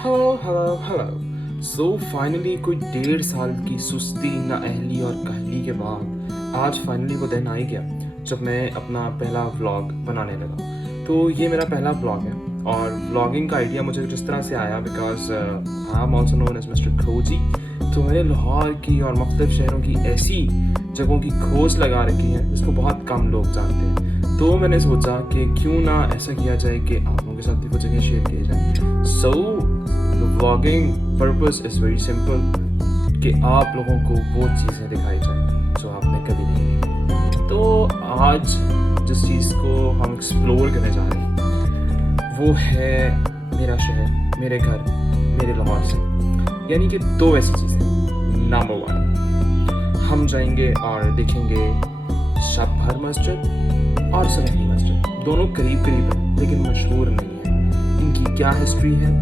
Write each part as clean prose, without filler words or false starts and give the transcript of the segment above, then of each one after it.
Hello hello hello. Finally कोई 1.5 साल की सुस्ती नाअहली और कहली के बाद आज फाइनली वो दिन आ ही गया जब मैं अपना पहला व्लॉग बनाने लगा। तो ये मेरा पहला व्लॉग है और व्लॉगिंग का आइडिया मुझे जिस तरह से आया because I am also known as mister Khoji. तो मैंने लाहौर की और मुख्तलिफ शहरों की ऐसी जगहों की खोज लगा रखी है जिसको बहुत कम लोग जानते हैं। तो मैंने सोचा कि क्यों ना ऐसा किया जाए कि आप लोगों के साथ भी कुछ जगह शेयर किए जाए। So the vlogging purpose is very simple कि आप लोगों को वो चीज़ें दिखाई जाएं जो आपने कभी नहीं देखी। तो आज जिस चीज़ को हम एक्सप्लोर करने जा रहे हैं वो है मेरा शहर, मेरे घर, मेरे लाहौर से। यानी कि दो ऐसी चीज़ें। नंबर 1, हम जाएंगे और देखेंगे शबहर मस्जिद और सुनहरी मस्जिद। दोनों करीब करीब हैं लेकिन मशहूर नहीं है। इनकी क्या हिस्ट्री है,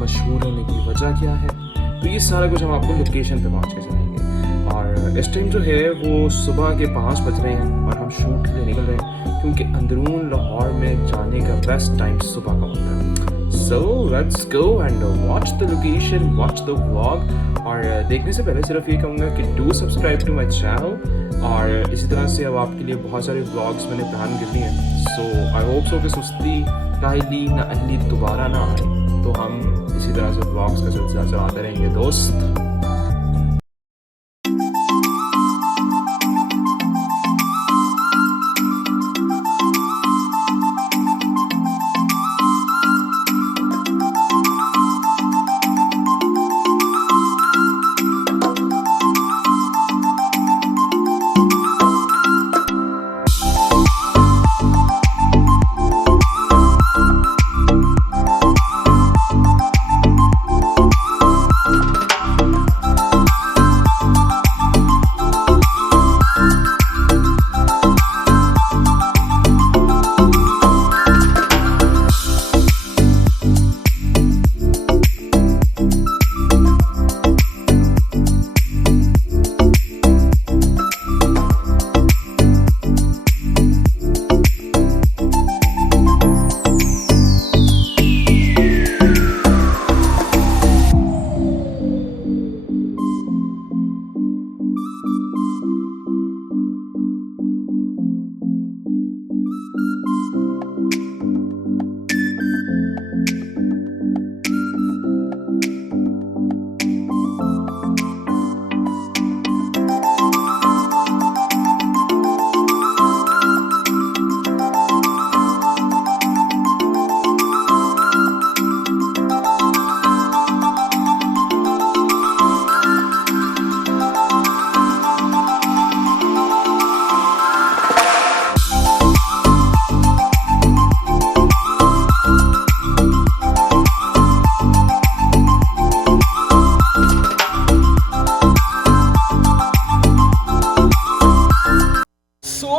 मशहूर होने की वजह क्या है, तो ये सारा कुछ हम आपको लोकेशन पे पहुंच के सुनाएंगे। और इस टाइम जो है वो सुबह के 5 बज रहे हैं और हम शूट के लिए निकल रहे हैं क्योंकि अंदरून लाहौर में जाने का बेस्ट टाइम सुबह का होता है। So let's go and watch the location, watch the vlog. और देखने से पहले सिर्फ ये कहूँगा कि do subscribe to my channel. और इसी तरह से अब आपके लिए बहुत सारे व्लॉग्स मैंने प्लान कर लिए हैं। सो आई होप सो कि सुस्ती काहली ना अहली दोबारा ना आए। तो हम इसी तरह से व्लॉग्स का सिलसिला चलाते रहेंगे दोस्त।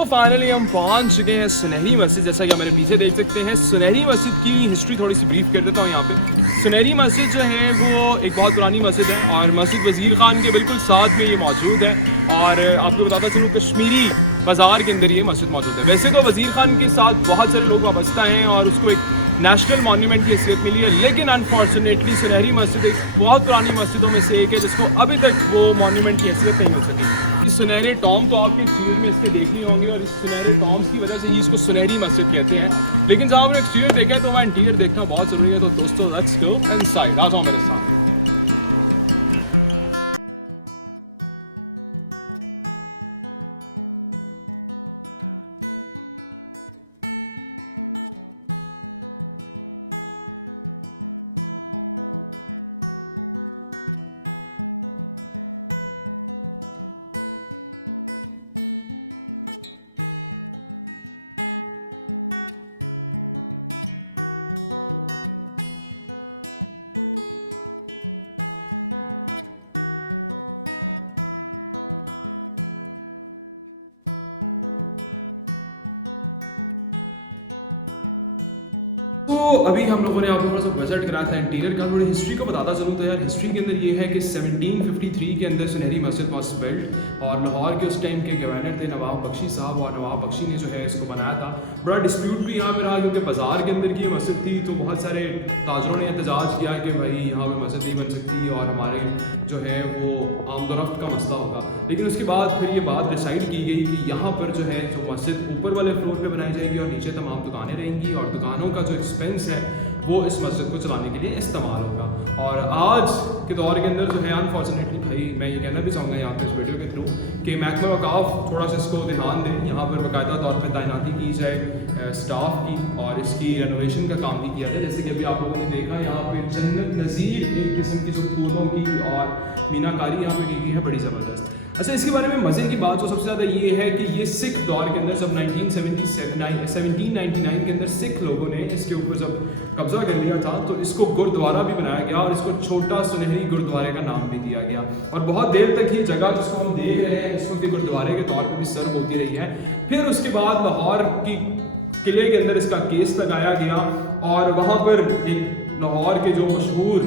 फाइनली हम पहुंच चुके हैं सुनहरी मस्जिद। जैसा कि आप मेरे पीछे देख सकते हैं, सुनहरी मस्जिद की हिस्ट्री थोड़ी सी ब्रीफ कर देता हूँ। यहाँ पे सुनहरी मस्जिद जो है वो एक बहुत पुरानी मस्जिद है और मस्जिद वज़ीर ख़ान के बिल्कुल साथ में ये मौजूद है। और आपको बताता चलूँ, कश्मीरी बाज़ार के अंदर ये मस्जिद मौजूद है। वैसे तो वज़ीर ख़ान के साथ बहुत सारे लोग वाबस्ता हैं और उसको एक नेशनल मॉन्यूमेंट की हैसियत मिली है, लेकिन अनफॉर्चुनेटली सुनहरी मस्जिद एक बहुत पुरानी मस्जिदों में से एक है जिसको अभी तक वो मॉन्यूमेंट की हैसियत नहीं मिल सकी। इस सुनहरे टॉम तो आपके एक्सटीरियर में इसके देख लिए होंगे और इस सुनहरे टॉम्स की वजह से ही इसको सुनहरी मस्जिद कहते हैं। लेकिन जब आपने एक्सटीरियर देखा है तो वहाँ इंटीरियर देखना बहुत ज़रूरी है। तो दोस्तों लेट्स गो इनसाइड, आ जाओ मेरे साथ। अभी हम लोगों ने आपको थोड़ा सा बजट कराया था इंटीरियर का। थोड़ी हिस्ट्री को बताता चलूँ तो यार, हिस्ट्री के अंदर ये है कि 1753 के अंदर सुनहरी मस्जिद वॉज बिल्ट, और लाहौर के उस टाइम के गवर्नर थे नवाब बख्शी साहब, और नवाब बख्शी ने जो है इसको बनाया था। बड़ा डिस्प्यूट भी यहाँ पे रहा क्योंकि बाज़ार के अंदर की ये मस्जिद थी, तो बहुत सारे ताजरों ने एहतजाज किया कि भाई यहाँ पर मस्जिद नहीं बन सकती और हमारे जो है वो आमदोरफ्त का मसला होगा। लेकिन उसके बाद फिर ये बात डिसाइड की गई कि यहाँ पर जो है जो मस्जिद ऊपर वाले फ्लोर पर बनाई जाएगी और नीचे तमाम दुकानें रहेंगी, और दुकानों का जो एक्सपेंस है वो इस मस्जिद को चलाने के लिए इस्तेमाल होगा। और आज के दौर के अंदर जो है अनफॉर्चुनेटली भाई मैं ये कहना भी चाहूँगा यहाँ पे इस वीडियो के थ्रू कि महकमा वकाफ थोड़ा सा इसको ध्यान दें, यहाँ पर बाकायदा तौर पर तैनाती की जाए स्टाफ की, और इसकी रेनोवेशन का काम भी किया जाए। जैसे कि अभी आप लोगों ने देखा यहाँ पे जन्नत नज़ीर एक किस्म की जो फूलों की और मीनाकारी यहाँ पे की गई है, बड़ी ज़बरदस्त। अच्छा, इसके बारे में मज़े की बात जो सबसे ज़्यादा ये है कि ये सिख दौर के अंदर जब 1799 के अंदर सिख लोगों ने इसके ऊपर जब कब्जा कर लिया था तो इसको गुरुद्वारा भी बनाया गया, और इसको छोटा सुनहरी गुरुद्वारे का नाम भी दिया गया। और बहुत देर तक ये जगह जिसको हम देख रहे हैं इस वक्त गुरुद्वारे के तौर पर भी सर्व होती रही है। फिर उसके बाद लाहौर की किले के अंदर इसका केस लगाया गया, और वहाँ पर एक लाहौर के जो मशहूर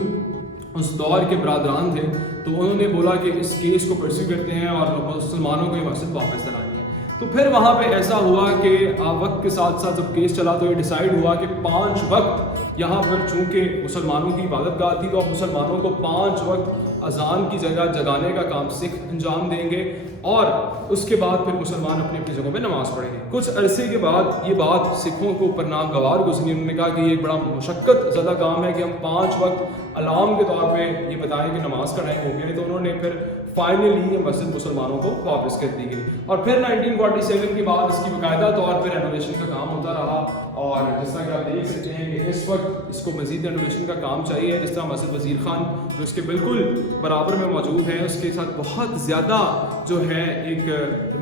उस दौर के बरादरान थे, तो उन्होंने बोला कि इस केस को परस्यू करते हैं और मुसलमानों को ये मस्जिद वापस दिलानी है। तो फिर वहाँ पे ऐसा हुआ कि वक्त के साथ साथ जब केस चला तो ये डिसाइड हुआ कि 5 वक्त यहाँ पर चूँकि मुसलमानों की इबादत गाह थी, तो अब मुसलमानों को 5 वक्त अजान की जगह जगाने का काम सिख अंजाम देंगे, और उसके बाद फिर मुसलमान अपनी अपनी जगहों पे नमाज़ पढ़ेंगे। कुछ अरसे के बाद ये बात सिखों को ऊपर नागवार गुजरी। उन्होंने कहा कि ये एक बड़ा मुशक्क़त ज़्यादा काम है कि हम 5 वक्त अलार्म के तौर पे ये बताएं कि नमाज का टाइम हो गया। तो उन्होंने फिर फाइनली ये मस्जिद मुसलमानों को वापस कर दी गई, और फिर 1947 के बाद इसकी बाकायदा तौर पर रेनोवेशन का काम होता रहा। और जिस तरह कि आप देख सकते हैं कि इस वक्त इसको मज़ीद रेनोवेशन का काम चाहिए। जिस तरह मस्जिद वज़ीर खान जो इसके बिल्कुल बराबर में मौजूद है, उसके साथ बहुत ज़्यादा जो है एक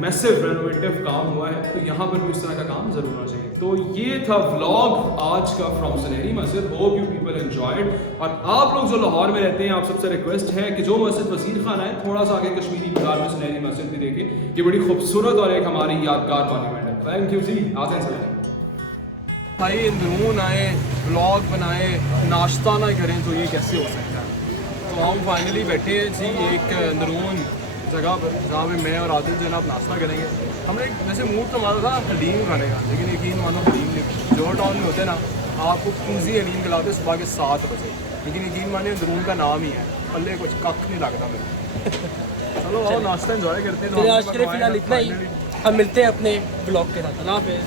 मैसिव रेनोवेटिव काम हुआ है, तो यहाँ पर भी इस तरह का काम ज़रूर होना चाहिए। तो ये था व्लॉग आज का फ्रॉम सुनहरी मस्जिद। Hope you people enjoyed. और आप लोग जो लाहौर में रहते हैं, आप सबसे रिक्वेस्ट है कि जो मस्जिद वज़ीर खान है थोड़ा सा आगे कश्मीरी बाज़ार में सुनहरी मस्जिद भी देखें। ये बड़ी खूबसूरत और एक हमारी यादगार मॉन्यूमेंट है। थैंक यू जी। आते हैं भाई अंदरून आए, ब्लॉग बनाए, नाश्ता ना करें तो ये कैसे हो सकता है। तो हम फाइनली बैठे हैं जी एक अंदरून जगह पर जहाँ पे मैं और आदिल जनाब नाश्ता करेंगे। हमने वैसे मूड तो हमारा था हलीम खाने का, लेकिन यकीन मानो हलीम नहीं। जो टाउन में होते ना आपको कुंजी हलीम खिलाते सुबह के 7 बजे, लेकिन यकीन माने अंदरून का नाम ही है, पल्ले कुछ कख नहीं लगता मेरे। चलो आओ नाश्ता एंजॉय करते हैं। आज के लिए फिलहाल इतना ही, हम मिलते हैं अपने ब्लॉग के साथ। अल्लाह हाफ़िज़।